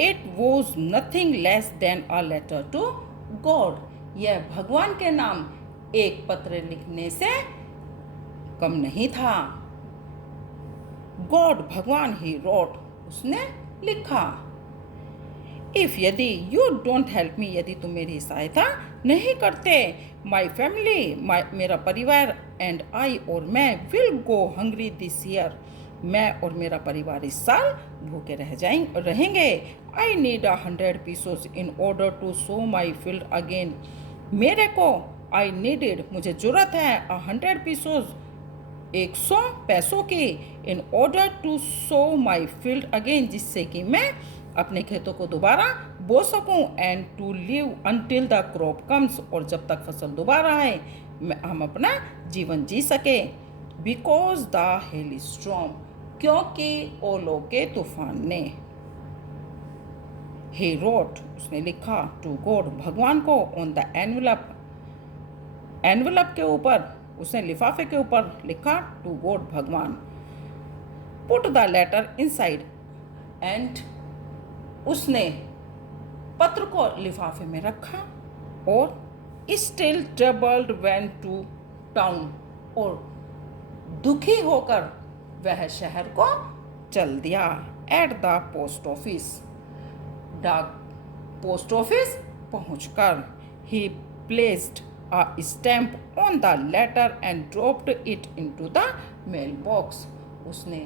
It was nothing less than a letter to God. यह भगवान के नाम एक पत्र लिखने से कम नहीं था। गॉड भगवान ही रोट, उसने लिखा। इफ यदि यू डोंट हेल्प मी, यदि तुम मेरी सहायता नहीं करते, माई फैमिली, मेरा परिवार, एंड आई और मैं will go hungry this year, मैं और मेरा परिवार इस साल भूखे रहेंगे। I need 100 pesos in order to sow my field again. मेरे को आई नीडेड, मुझे जरूरत है 100 पीसोस, 100 पैसों की, in order to sow my field again, जिससे कि मैं अपने खेतों को दोबारा बो सकूं, and to live until the crop comes, और जब तक फसल दोबारा आए हम अपना जीवन जी सके। बिकॉज द हेल स्ट्रॉम, क्योंकि ओलों के तूफान ने। ही रोट, उसने लिखा, टू गॉड, भगवान को, ऑन द एनवलप, एनवलप के ऊपर, उसने लिफाफे के ऊपर लिखा, टू गॉड भगवान। Put the letter inside, and उसने पत्र को लिफाफे में रखा, और still troubled went to town, और दुखी होकर वह शहर को चल दिया। एट द पोस्ट ऑफिस, डाक पोस्ट ऑफिस पहुंचकर, he placed a stamp on the letter and dropped it into the mail box, उसने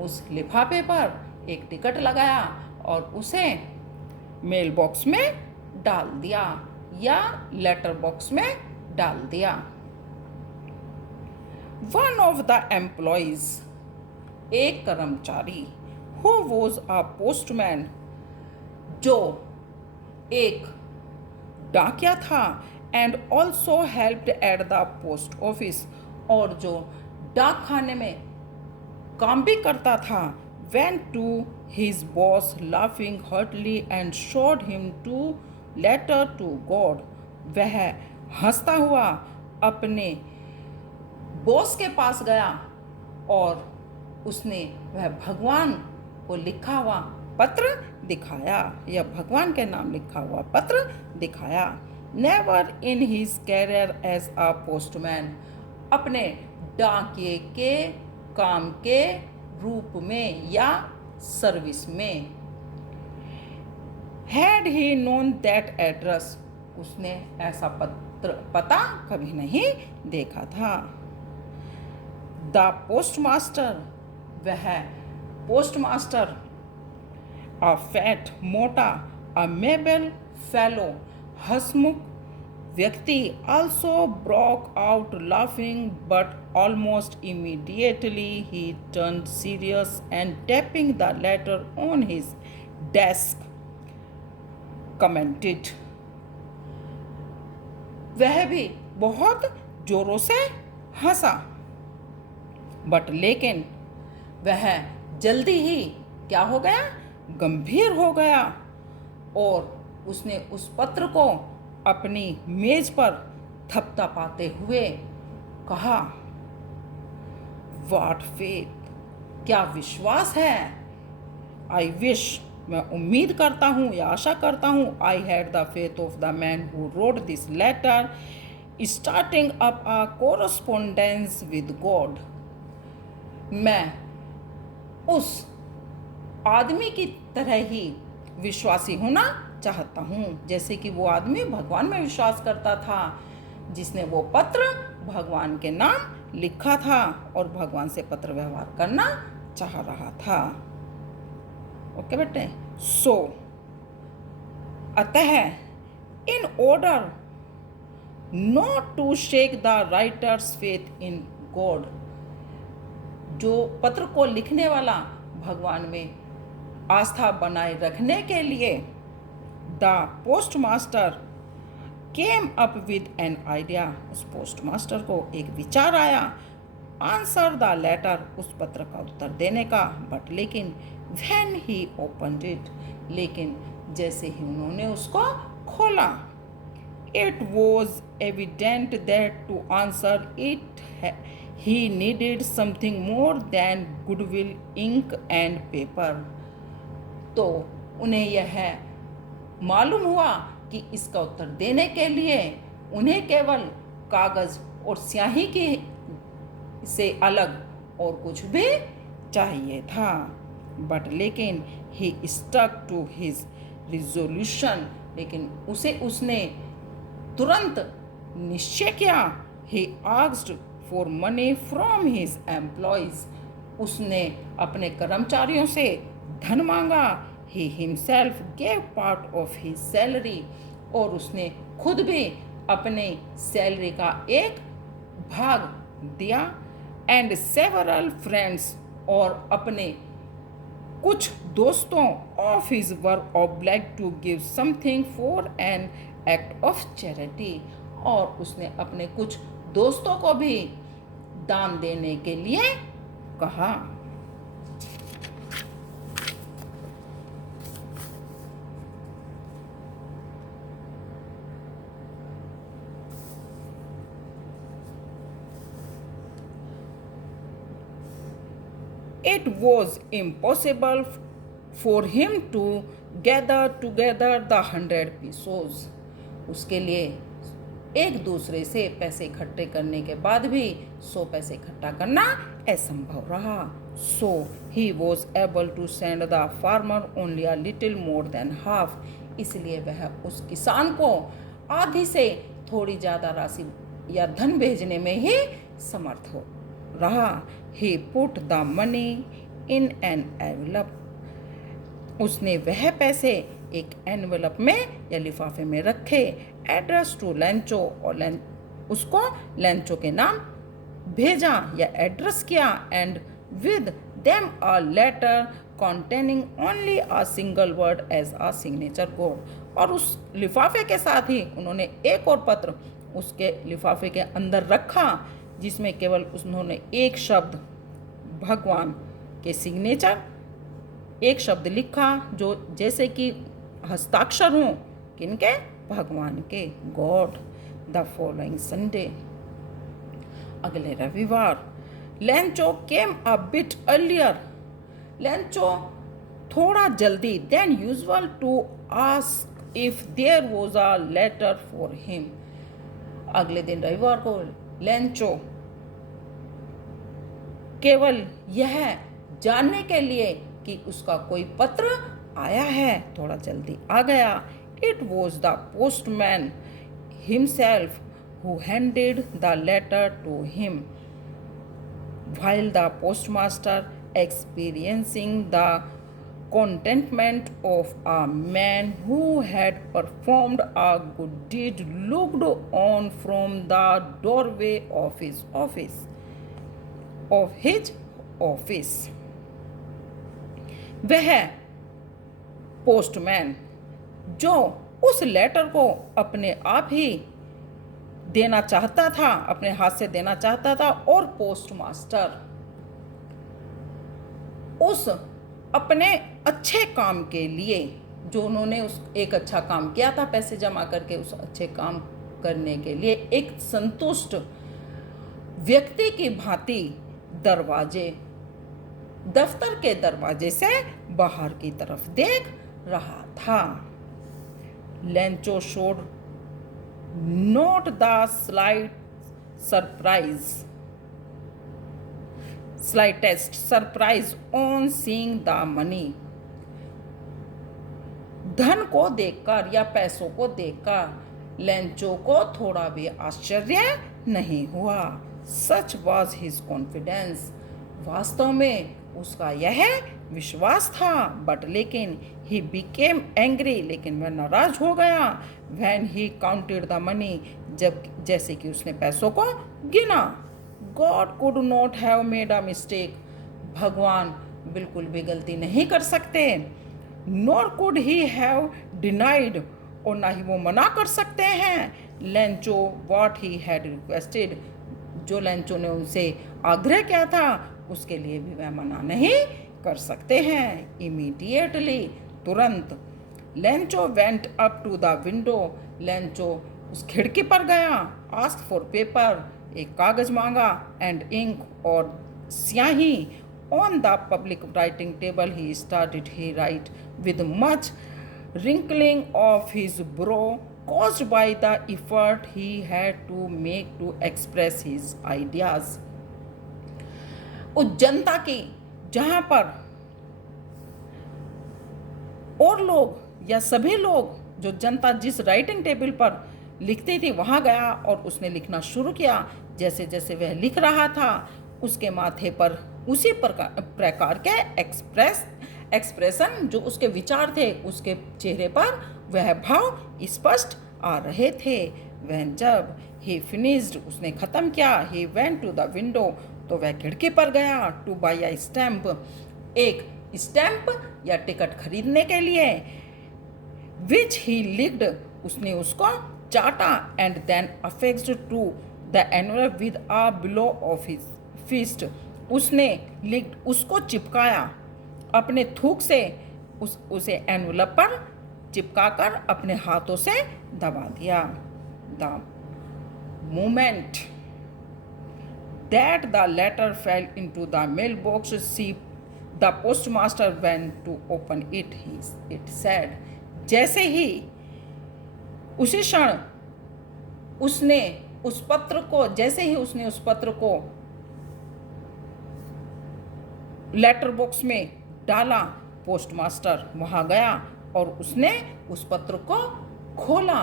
उस लिफाफे पर एक टिकट लगाया और उसे मेल बॉक्स में डाल दिया, या लेटर बॉक्स में डाल दिया। वन ऑफ द एम्प्लॉइज, एक कर्मचारी, हु वॉज अ पोस्टमैन, जो एक डाकिया था, and also helped at the post office, और जो डाक खाने में काम भी करता था, went to his boss laughing heartily and showed him to letter to God, वह हंसता हुआ अपने बॉस के पास गया और उसने वह भगवान को लिखा हुआ पत्र दिखाया, या भगवान के नाम लिखा हुआ पत्र दिखाया। Never in his career as a postman, अपने डाकिए के काम के रूप में या सर्विस में। Had he known that address, उसने ऐसा पता कभी नहीं देखा था। द पोस्टमास्टर, वह पोस्टमास्टर, अ फैट, मोटा, अ मेबल फेलो, हसमुख व्यक्ति, also broke out laughing, but almost immediately he turned serious and tapping the letter on his desk commented, वह भी बहुत जोरों से हंसा, बट लेकिन वह जल्दी ही क्या हो गया, गंभीर हो गया, और उसने उस पत्र को अपनी मेज पर थपथपाते हुए कहा, व्हाट फेथ, क्या विश्वास है, आई विश, मैं उम्मीद करता हूँ या आशा करता हूँ, I had the faith of the man who wrote this letter, starting up a correspondence with God, मैं उस आदमी की तरह ही विश्वासी होना चाहता हूँ, जैसे कि वो आदमी भगवान में विश्वास करता था, जिसने वो पत्र भगवान के नाम लिखा था और भगवान से पत्र व्यवहार करना चाह रहा था। ओके बेटे, सो अतः in order not to shake the writer's faith in God, जो पत्र को लिखने वाला भगवान में आस्था बनाए रखने के लिए, the postmaster came up with an idea, उस पोस्टमास्टर को एक विचार आया, आंसर द लेटर, उस पत्र का उत्तर देने का, बट लेकिन व्हेन ही ओपनड इट, लेकिन जैसे ही उन्होंने उसको खोला, it was evident that to answer it he needed something more than goodwill, ink and paper, तो उन्हें यह मालूम हुआ कि इसका उत्तर देने के लिए उन्हें केवल कागज और स्याही की से अलग और कुछ भी चाहिए था। बट लेकिन ही स्टक टू हिज रिजोल्यूशन, लेकिन उसने तुरंत निश्चय किया। He asked for money from his employees, उसने अपने कर्मचारियों से धन मांगा। He himself gave part of his salary, और उसने खुद भी अपने सैलरी का एक भाग दिया। एंड सेवरल फ्रेंड्स, और अपने कुछ दोस्तों of his were obliged to give something for an act of charity, और उसने अपने कुछ दोस्तों को भी दान देने के लिए कहा। It was impossible for him to gather together the 100 pesos. उसके लिए एक दूसरे से पैसे इकट्ठे करने के बाद भी 100 पैसे इकट्ठा करना असंभव रहा। So he was able to send the farmer only a little more than half. इसलिए वह उस किसान को आधी से थोड़ी ज़्यादा राशि या धन भेजने में ही समर्थ हो रहा। He put the money in an envelope. उसने वह पैसे एक एनवेलप में या लिफाफे में रखे। एड्रेस टू लेंचो, और उसको लेंचो के नाम भेजा या एड्रेस किया। And with them a letter containing only a single word as a signature code. और उस लिफाफे के साथ ही उन्होंने एक और पत्र उसके लिफाफे के अंदर रखा, जिसमें केवल उन्होंने एक शब्द भगवान के सिग्नेचर, एक शब्द लिखा जो जैसे कि हस्ताक्षर हों, किनके? भगवान के, गॉड। द फॉलोइंग संडे, अगले रविवार, Lencho came a bit earlier, Lencho थोड़ा जल्दी than usual to ask if there was a letter for him. अगले दिन रविवार को लेंचो केवल यह जानने के लिए कि उसका कोई पत्र आया है, थोड़ा जल्दी आ गया। It was the postman himself who handed the letter to him, while the postmaster, experiencing the contentment of a man who had performed a good deed, looked on from the doorway of his office. वह postman जो उस letter को अपने आप ही देना चाहता था, अपने हाथ से देना चाहता था, और पोस्टमास्टर उस अपने अच्छे काम के लिए, जो उन्होंने उस एक अच्छा काम किया था पैसे जमा करके, उस अच्छे काम करने के लिए एक संतुष्ट व्यक्ति की भांति दफ्तर के दरवाजे से बाहर की तरफ देख रहा था। Lencho showed note the slightest surprise on seeing the money. धन को देखकर या पैसों को देखकर लेंचो को थोड़ा भी आश्चर्य नहीं हुआ। Such was his confidence. वास्तव में उसका यह विश्वास था। बट लेकिन he became angry, लेकिन वह नाराज हो गया। When he counted the money, जब जैसे कि उसने पैसों को गिना। God could not have made a mistake. भगवान बिल्कुल भी गलती नहीं कर सकते। Nor could he have denied, और ना ही वो मना कर सकते हैं। Lencho what he had requested, जो लेंचो ने उनसे आग्रह किया था उसके लिए भी वह मना नहीं कर सकते हैं। Immediately, तुरंत, Lencho went up to the window, Lencho उस खिड़की पर गया। Asked for paper, एक कागज मांगा, एंड इंक, और स्याही, On the public writing table he started he write with much wrinkling of his brow caused by the effort he had to make to express his ideas. उस जनता की जहाँ पर और लोग या सभी लोग जो जनता जिस राइटिंग टेबल पर लिखती थी वहाँ गया और उसने लिखना शुरू किया। जैसे जैसे वह लिख रहा था उसके माथे पर उसी प्रकार के एक्सप्रेशन जो उसके विचार थे उसके चेहरे पर वह भाव स्पष्ट आ रहे थे। वह जब ही फिनिश्ड उसने ख़त्म किया he went to the window तो वह खिड़की पर गया टू बाई अ स्टैम्प एक स्टैम्प या टिकट खरीदने के लिए विच ही लिक्ड उसने उसको चाटा and then affixed to the envelope with a blow of his fist उसने लिक्ड उसको चिपकाया अपने थूक से उसे एनवलप पर चिपकाकर अपने हाथों से दबा दिया। The moment that the letter fell into the mail box see the postmaster went to open it said जैसे ही उसी क्षण उसने उस पत्र को लेटर बॉक्स में डाला पोस्टमास्टर वहाँ गया और उसने उस पत्र को खोला।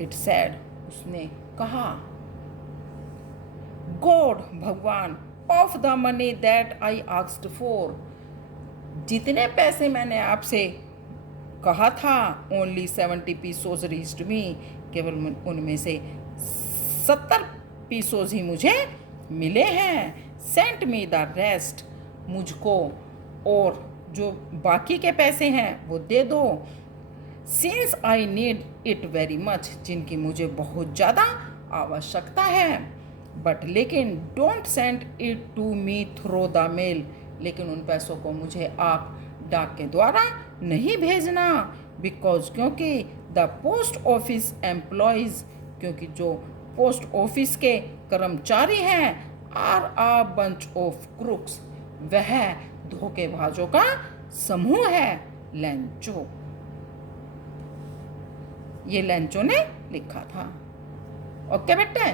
इट सैड उसने कहा गॉड भगवान of the money that I asked for जितने पैसे मैंने आपसे कहा था ओनली 70 पीसोज रीच्ड मी केवल उनमें से 70 पीसोज ही मुझे मिले हैं। सेंट मी द रेस्ट मुझको और जो बाकी के पैसे हैं वो दे दो। Since I need it very much जिनकी मुझे बहुत ज़्यादा आवश्यकता है। बट लेकिन don't send it to me through the mail लेकिन उन पैसों को मुझे आप डाक के द्वारा नहीं भेजना बिकॉज क्योंकि द पोस्ट ऑफिस एम्प्लॉयज़ क्योंकि जो पोस्ट ऑफिस के कर्मचारी हैं are a bunch of crooks वह धोखेबाजों का समूह है। लेंचो ये लेंचो ने लिखा था। ओके बेटे।